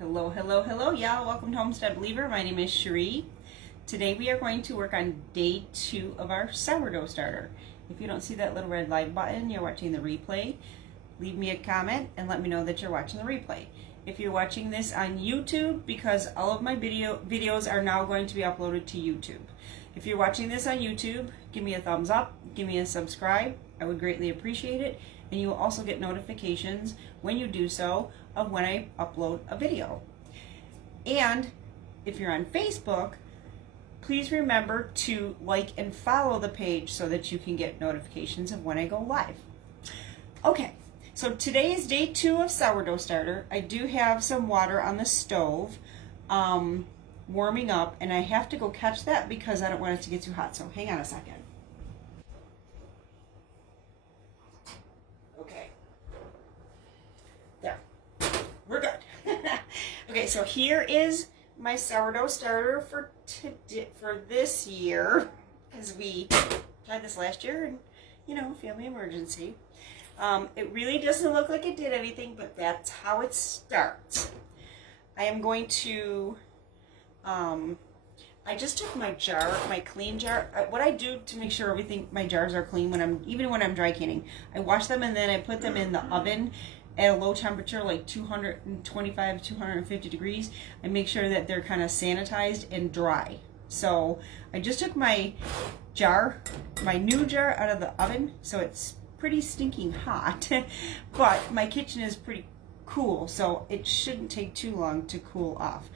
Hello, hello, hello, y'all. Welcome to Homestead Believer. My name is Cherie. Today we are going to work on day 2 of our sourdough starter. If you don't see that little red live button, you're watching the replay. Leave me a comment and let me know that you're watching the replay. If you're watching this on YouTube, because all of my videos are now going to be uploaded to YouTube. If you're watching this on YouTube, give me a thumbs up, give me a subscribe. I would greatly appreciate it. And you will also get notifications when you do so of when I upload a video. And if you're on Facebook, please remember to like and follow the page so that you can get notifications of when I go live. Okay, so today is day 2 of sourdough starter. I do have some water on the stove warming up, and I have to go catch that because I don't want it to get too hot. So hang on a second. We're good. Okay, so here is my sourdough starter for this year, because we tried this last year and, you know, family emergency. It really doesn't look like it did anything, but that's how it starts. I am going to, I just took my jar, my clean jar. What I do to make sure my jars are clean even when I'm dry canning, I wash them and then I put them in the oven at a low temperature, like 225, 250 degrees. I make sure that they're kind of sanitized and dry. So I just took my jar, my new jar, out of the oven, so it's pretty stinking hot, but my kitchen is pretty cool, so it shouldn't take too long to cool off.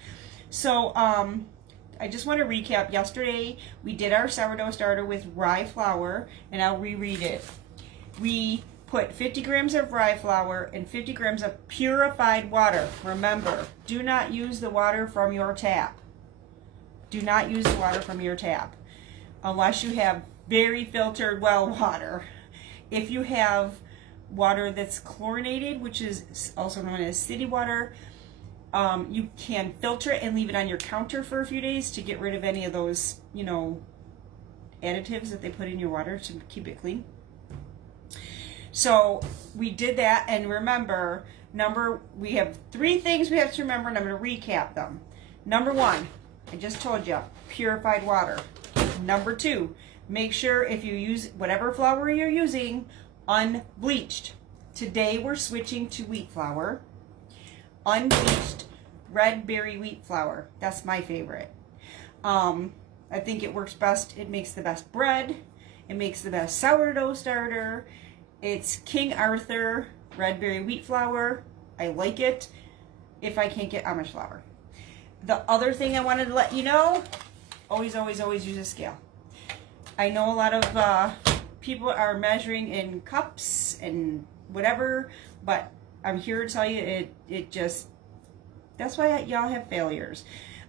So I just want to recap. Yesterday we did our sourdough starter with rye flour, and I'll reread it. We put 50 grams of rye flour and 50 grams of purified water. Remember, do not use the water from your tap. Do not use the water from your tap unless you have very filtered well water. If you have water that's chlorinated, which is also known as city water, you can filter it and leave it on your counter for a few days to get rid of any of those, you know, additives that they put in your water to keep it clean. So we did that, and remember, we have 3 things we have to remember, and I'm going to recap them. Number 1, I just told you, purified water. Number 2, make sure if you use whatever flour you're using, unbleached. Today we're switching to wheat flour. Unbleached red berry wheat flour. That's my favorite. I think it works best. It makes the best bread. It makes the best sourdough starter. It's King Arthur red berry wheat flour. I like it if I can't get Amish flour. The other thing I wanted to let you know, always, always, always use a scale. I know a lot of people are measuring in cups and whatever, but I'm here to tell you that's why y'all have failures.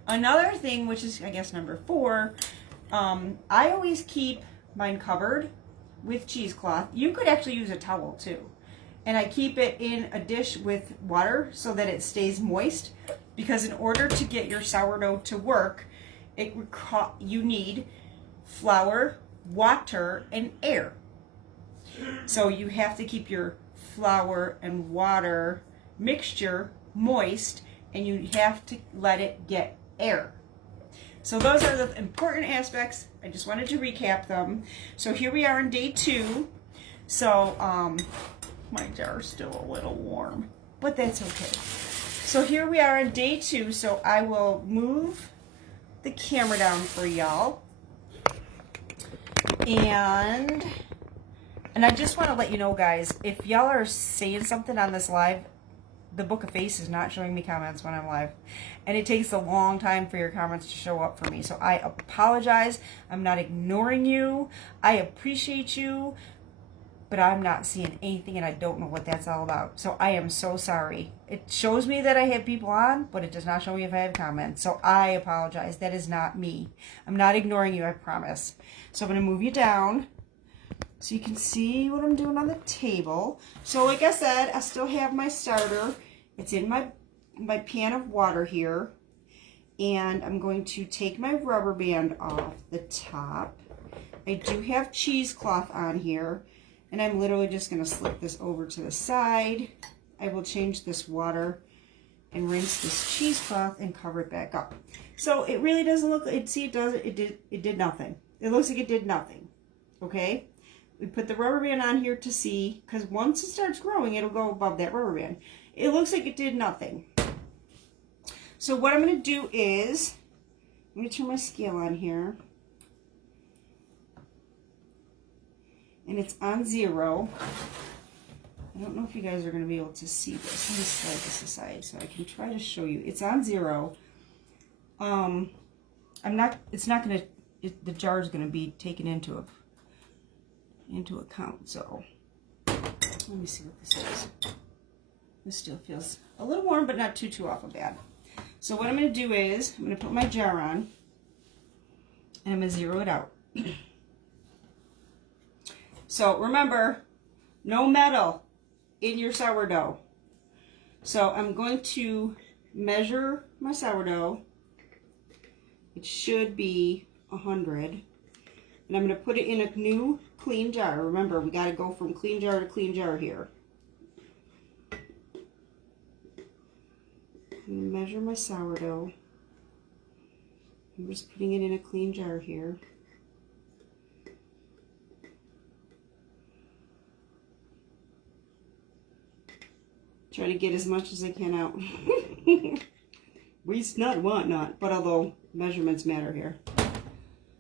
Another thing, which is I guess number 4, I always keep mine covered with cheesecloth. You could actually use a towel too. And I keep it in a dish with water so that it stays moist, because in order to get your sourdough to work, you need flour, water, and air. So you have to keep your flour and water mixture moist, and you have to let it get air. So those are the important aspects. I just wanted to recap them. So here we are on day 2. So my jar is still a little warm, but that's okay. So here we are on day 2. So I will move the camera down for y'all. And I just want to let you know, guys, if y'all are saying something on this live, the Book of Face is not showing me comments when I'm live. And it takes a long time for your comments to show up for me. So I apologize. I'm not ignoring you. I appreciate you. But I'm not seeing anything, and I don't know what that's all about. So I am so sorry. It shows me that I have people on, but it does not show me if I have comments. So I apologize. That is not me. I'm not ignoring you, I promise. So I'm going to move you down so you can see what I'm doing on the table. So like I said, I still have my starter. It's in my pan of water here. And I'm going to take my rubber band off the top. I do have cheesecloth on here. And I'm literally just going to slip this over to the side. I will change this water and rinse this cheesecloth and cover it back up. So it really doesn't look, it did nothing. It looks like it did nothing, okay? We put the rubber band on here to see, because once it starts growing, it'll go above that rubber band. It looks like it did nothing. So what I'm going to do is, I'm going to turn my scale on here. And it's on 0. I don't know if you guys are going to be able to see this. Let me slide this aside so I can try to show you. It's on 0. It's not going to, the jar is going to be taken into account. So let me see what this is. This still feels a little warm, but not too awful bad. So what I'm going to do is, I'm going to put my jar on, and I'm going to 0 it out. So remember, no metal in your sourdough. So I'm going to measure my sourdough. It should be 100. And I'm going to put it in a new clean jar. Remember, we got to go from clean jar to clean jar here. I'm going to measure my sourdough. I'm just putting it in a clean jar here. Try to get as much as I can out. Waste not, want not. But although measurements matter here.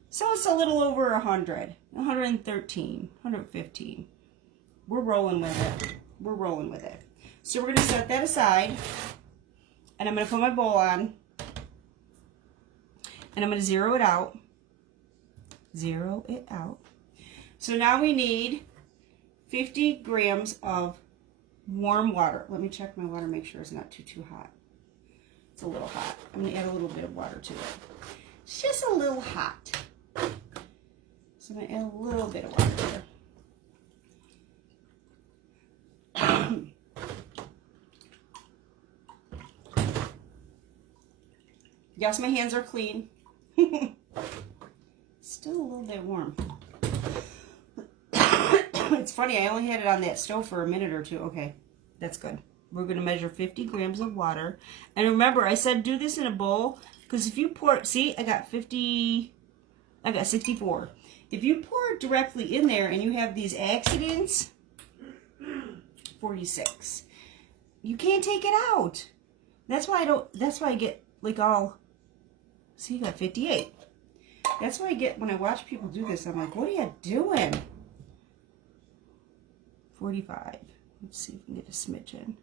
So it's a little over 100. 113, 115. We're rolling with it. We're rolling with it. So we're going to set that aside. And I'm going to put my bowl on. And I'm going to 0 it out. 0 it out. So now we need 50 grams of warm water. Let me check my water, make sure it's not too hot. It's a little hot. I'm going to add a little bit of water to it. It's just a little hot. So I'm going to add a little bit of water here. Yes, my hands are clean. Still a little bit warm. It's funny, I only had it on that stove for a minute or two. Okay, that's good. We're going to measure 50 grams of water. And remember, I said do this in a bowl, because if you pour, see, I got 64. If you pour it directly in there and you have these accidents, 46. You can't take it out. That's why I get like all, see, you got 58. That's why I get, when I watch people do this, I'm like, what are you doing? 45. Let's see if we can get a smidge in.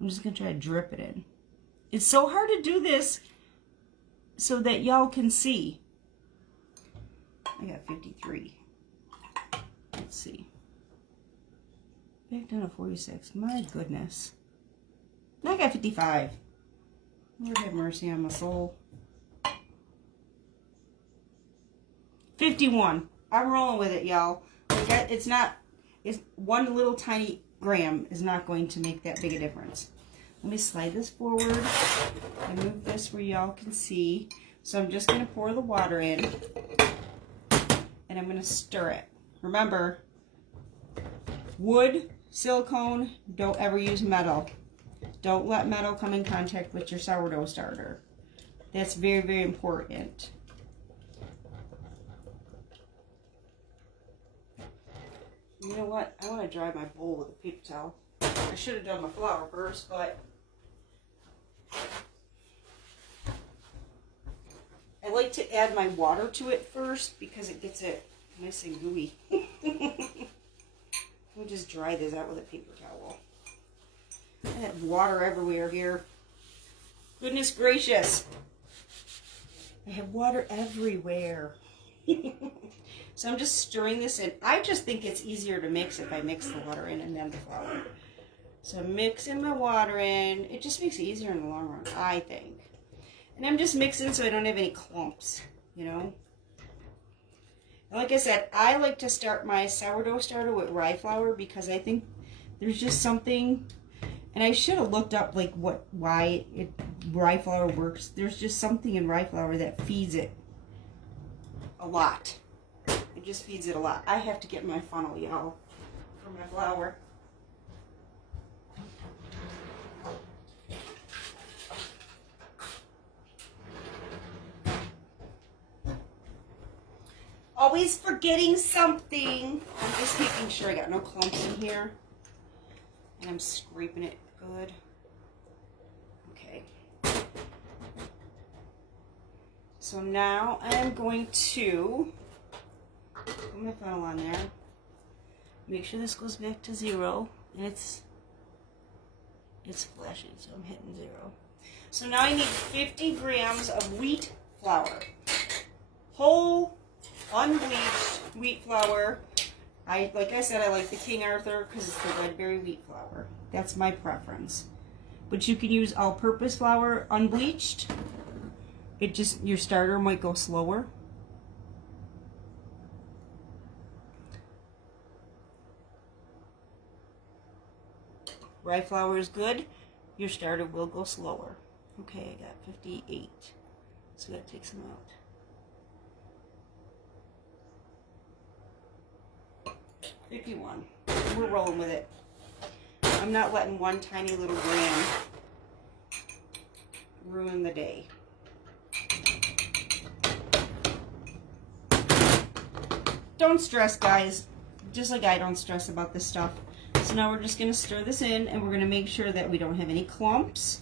I'm just going to try to drip it in. It's so hard to do this so that y'all can see. I got 53. Let's see. Back down to 46. My goodness. I got 55. Lord have mercy on my soul. 51. I'm rolling with it, y'all. It's one little tiny gram is not going to make that big a difference. Let me slide this forward and move this where y'all can see. So I'm just going to pour the water in and I'm going to stir it. Remember, wood, silicone, don't ever use metal. Don't let metal come in contact with your sourdough starter. That's very, very important. You know what? I want to dry my bowl with a paper towel. I should have done my flour first, but I like to add my water to it first because it gets it nice and gooey. Let me just dry this out with a paper towel. I have water everywhere here. Goodness gracious. I have water everywhere. So I'm just stirring this in. I just think it's easier to mix if I mix the water in and then the flour. So I'm mixing my water in. It just makes it easier in the long run, I think. And I'm just mixing so I don't have any clumps, you know. And like I said, I like to start my sourdough starter with rye flour because I think there's just something, and I should have looked up like why rye flour works. There's just something in rye flour that feeds it a lot. It just feeds it a lot. I have to get my funnel, y'all, for my flour. Always forgetting something. I'm just making sure I got no clumps in here. And I'm scraping it good. Okay. So now I'm going to put my funnel on there. Make sure this goes back to 0. And it's flashing, so I'm hitting 0. So now I need 50 grams of wheat flour. Whole, unbleached wheat flour. Like I said, I like the King Arthur because it's the red berry wheat flour. That's my preference. But you can use all-purpose flour, unbleached. Your starter might go slower. Rye flour is good. Your starter will go slower. Okay, I got 58. So I gotta take some out. 51. We're rolling with it. I'm not letting one tiny little gram ruin the day. Don't stress, guys. Just like I don't stress about this stuff. So now we're just going to stir this in, and we're going to make sure that we don't have any clumps.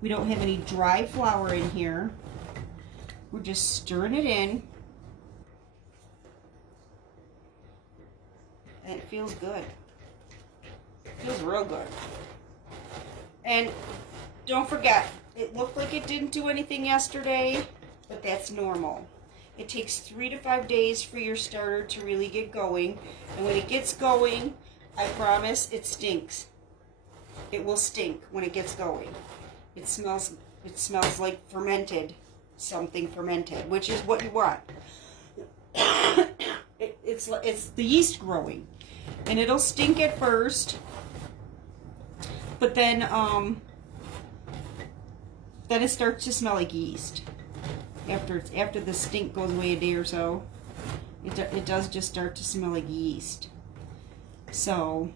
We don't have any dry flour in here. We're just stirring it in. And it feels good. It feels real good. And don't forget, it looked like it didn't do anything yesterday, but that's normal. It takes 3 to 5 days for your starter to really get going. And when it gets going, I promise it stinks. It will stink when it gets going. It smells like fermented, something fermented, which is what you want. It's the yeast growing, and it'll stink at first, but then it starts to smell like yeast. After the stink goes away a day or so, it does just start to smell like yeast. So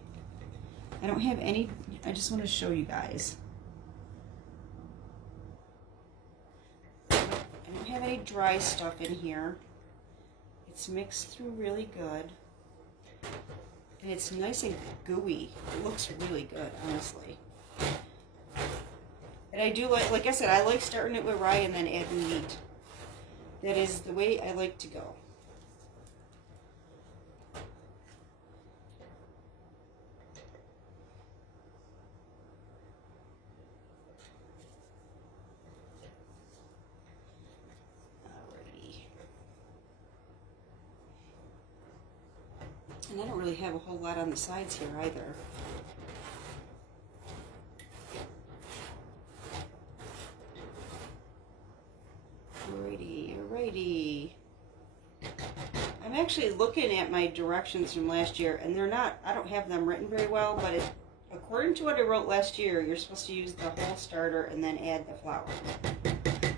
I don't have any. I just want to show you guys. I don't have any dry stuff in here. It's mixed through really good. And it's nice and gooey. It looks really good, honestly. And I do like I said, I like starting it with rye and then adding meat. That is the way I like to go. And I don't really have a whole lot on the sides here either. Alrighty. I'm actually looking at my directions from last year, and I don't have them written very well, but according to what I wrote last year, you're supposed to use the whole starter and then add the flour.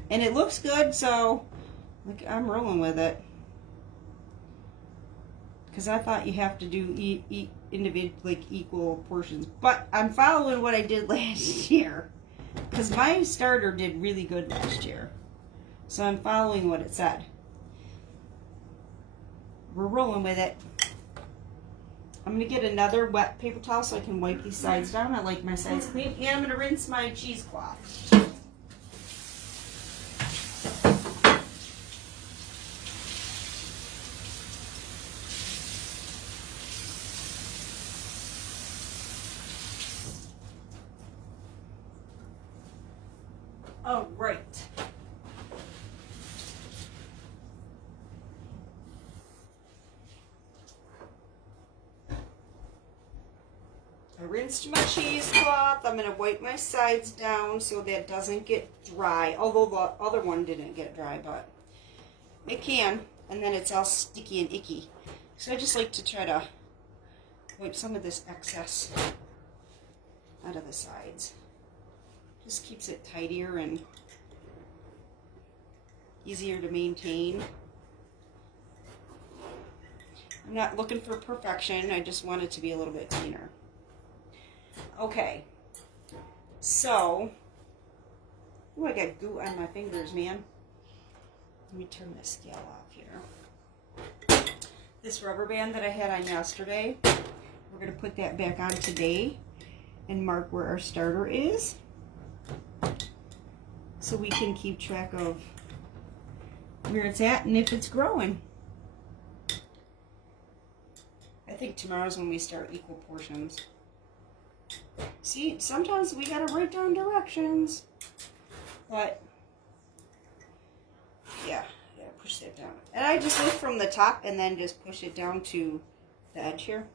And it looks good, so I'm rolling with it. Because I thought you have to do individual, equal portions. But I'm following what I did last year. Because my starter did really good last year. So I'm following what it said. We're rolling with it. I'm going to get another wet paper towel so I can wipe these sides down. I like my sides clean. And I'm going to rinse my cheesecloth. Oh, right. I rinsed my cheesecloth. I'm going to wipe my sides down so that it doesn't get dry. Although the other one didn't get dry, but it can. And then it's all sticky and icky. So I just like to try to wipe some of this excess out of the sides. Just keeps it tidier and easier to maintain. I'm not looking for perfection. I just want it to be a little bit cleaner. Okay. So, ooh, I got goo on my fingers, man. Let me turn this scale off here. This rubber band that I had on yesterday, we're going to put that back on today and mark where our starter is so we can keep track of where it's at and if it's growing. I think tomorrow's when we start equal portions. See, sometimes we gotta write down directions, but yeah, push that down. And I just lift from the top and then just push it down to the edge here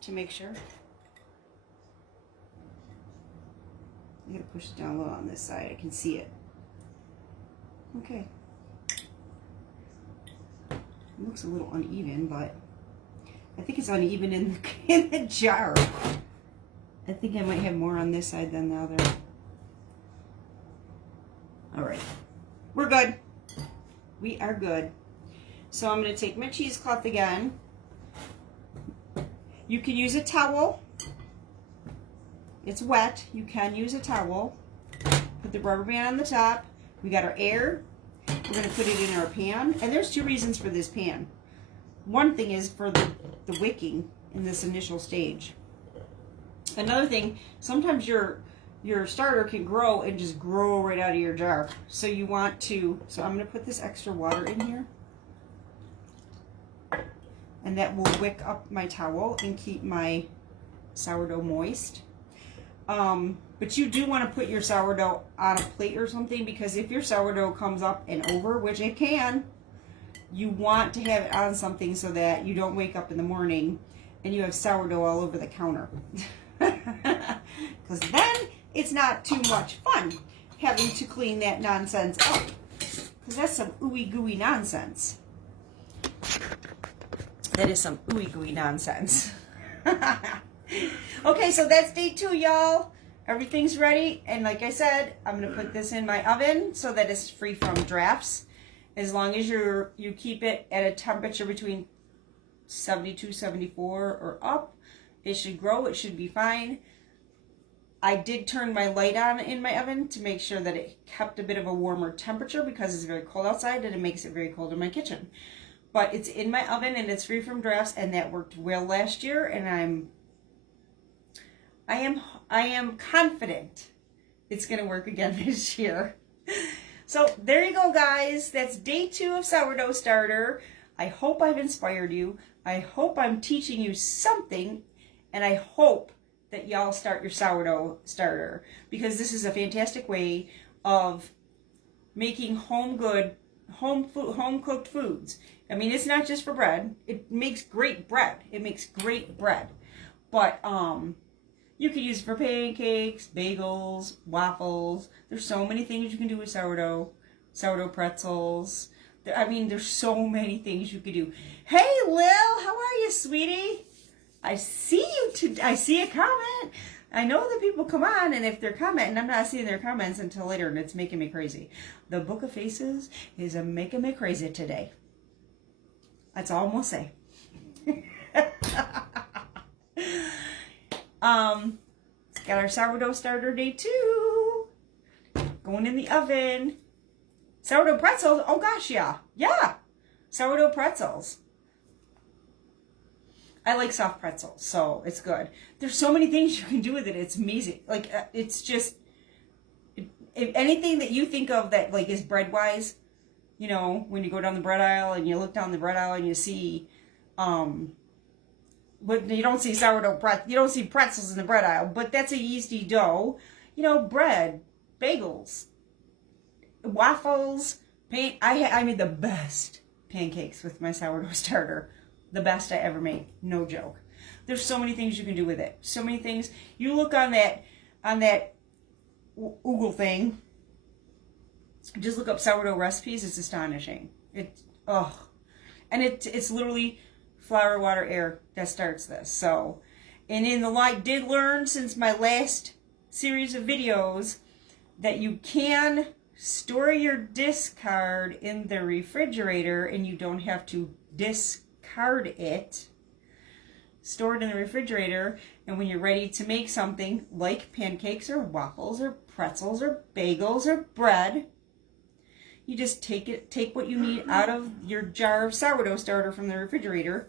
to make sure. I'm gonna push it down a little on this side. I can see it. Okay. It looks a little uneven, but I think it's uneven in the jar. I think I might have more on this side than the other. All right, we're good. We are good. So I'm going to take my cheesecloth again. You can use a towel. It's wet. You can use a towel. Put the rubber band on the top. We got our air. We're going to put it in our pan. And there's two reasons for this pan. One thing is for the wicking in this initial stage. Another thing, sometimes your starter can grow and just grow right out of your jar. So you want to, so I'm going to put this extra water in here. And that will wick up my towel and keep my sourdough moist. But you do want to put your sourdough on a plate or something, because if your sourdough comes up and over, which it can, you want to have it on something so that you don't wake up in the morning and you have sourdough all over the counter. Because then it's not too much fun having to clean that nonsense up. Because that's some ooey gooey nonsense. That is some ooey gooey nonsense. Okay, so that's day 2, y'all. Everything's ready. And like I said, I'm going to put this in my oven so that it's free from drafts. As long as you keep it at a temperature between 72, 74 or up, it should grow. It should be fine. I did turn my light on in my oven to make sure that it kept a bit of a warmer temperature because it's very cold outside and it makes it very cold in my kitchen. But it's in my oven and it's free from drafts, and that worked well last year, and I am confident it's going to work again this year. So there you go, guys. That's day 2 of Sourdough Starter. I hope I've inspired you. I hope I'm teaching you something, and I hope that y'all start your sourdough starter, because this is a fantastic way of making home cooked foods. I mean, it's not just for bread. It makes great bread. It makes great bread. But you could use it for pancakes, bagels, waffles. There's so many things you can do with sourdough pretzels. I mean, there's so many things you could do. Hey, Lil, how are you, sweetie? I see you. I see a comment. I know that people come on, and if they're commenting, I'm not seeing their comments until later, and it's making me crazy. The Book of Faces is making me crazy today. That's all I'm gonna say. Got our sourdough starter day 2. Going in the oven. Sourdough pretzels. Oh gosh, yeah. Yeah. Sourdough pretzels. I like soft pretzels, so it's good. There's so many things you can do with it. It's amazing. Like, it's just, if anything that you think of that, like, is bread-wise, you know, when you go down the bread aisle and you look down the bread aisle and you see, but you don't see you don't see pretzels in the bread aisle, but that's a yeasty dough. You know, bread, bagels, waffles, I made the best pancakes with my sourdough starter. The best I ever made. No joke. There's so many things you can do with it. So many things. You look on that Google thing. Just look up sourdough recipes. It's astonishing. And it's literally flour, water, air that starts this. So, and in the light, did learn since my last series of videos that you can store your discard in the refrigerator and you don't have to discard it. Store it in the refrigerator, and when you're ready to make something like pancakes or waffles or pretzels or bagels or bread, You just take what you need out of your jar of sourdough starter from the refrigerator,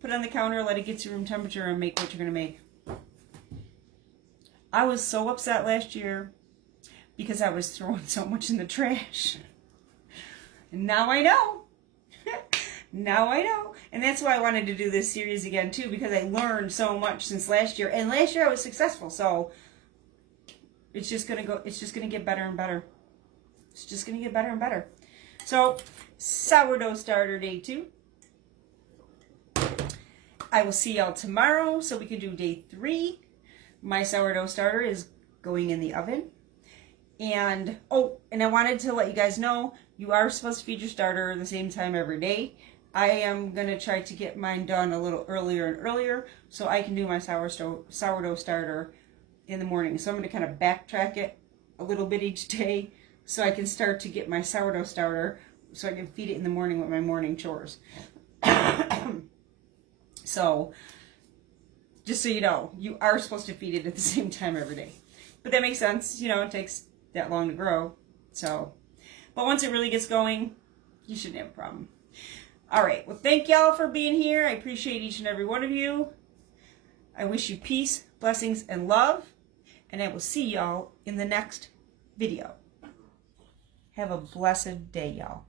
put it on the counter, let it get to room temperature, and make what you're going to make. I was so upset last year because I was throwing so much in the trash. And now I know. Now I know. And that's why I wanted to do this series again too, because I learned so much since last year. And last year I was successful, so it's just gonna get better and better. It's just gonna get better and better. So, sourdough starter day 2. I will see y'all tomorrow so we can do day 3. My sourdough starter is going in the oven. And, and I wanted to let you guys know, you are supposed to feed your starter the same time every day. I am going to try to get mine done a little earlier and earlier so I can do my sourdough starter in the morning. So I'm going to kind of backtrack it a little bit each day so I can start to get my sourdough starter so I can feed it in the morning with my morning chores. So, just so you know, you are supposed to feed it at the same time every day. But that makes sense. You know, it takes that long to grow. So, but once it really gets going, you shouldn't have a problem. All right. Well, thank y'all for being here. I appreciate each and every one of you. I wish you peace, blessings, and love. And I will see y'all in the next video. Have a blessed day, y'all.